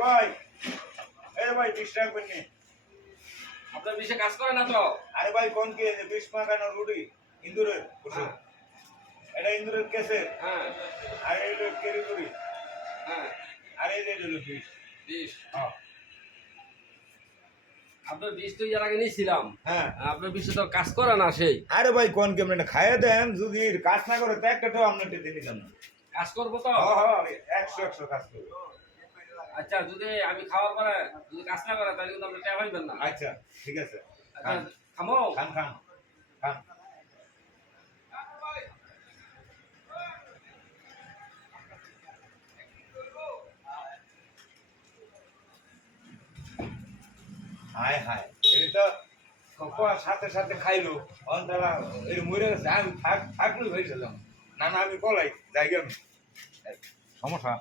ভাই বিশ টাকা করে নে। আপনার বিষে কাজ করে না তো? আরে ভাই কোন কি বিশ মাখানো রুটি ইন্দুরের হ্যাঁ। এটা ইন্দুরের কেসে হ্যাঁ আর এটা কেরি করি হ্যাঁ আর এই যে হলো বিশ। বিষ। হ্যাঁ আপনার বিষ তো ইয়ার আগে নিয়েছিলাম। হ্যাঁ আপনার বিষে তো কাজ করে না সেই। আরে ভাই কোন কেমন খাইয়ে দেন যদি কাজ না করে তো একটা তো আপনার টেতে নিতাম না। কাজ করবো তো? হ্যাঁ 100 কাজ করবো। আচ্ছা যদি আমি খাওয়ার পরে যদি কাজ না করে তাহলে কিন্তু আপনি টাকা পাইবেন না। আচ্ছা ঠিক আছে আচ্ছা, খামো। খান খান খান। হায় হায় এটা তো সাথে সাথে খাইলো অন্তরা এর মরে গেছে আমি থাকলে হয়েছিলাম না না আমি কলাই যাই আমি সমস্যা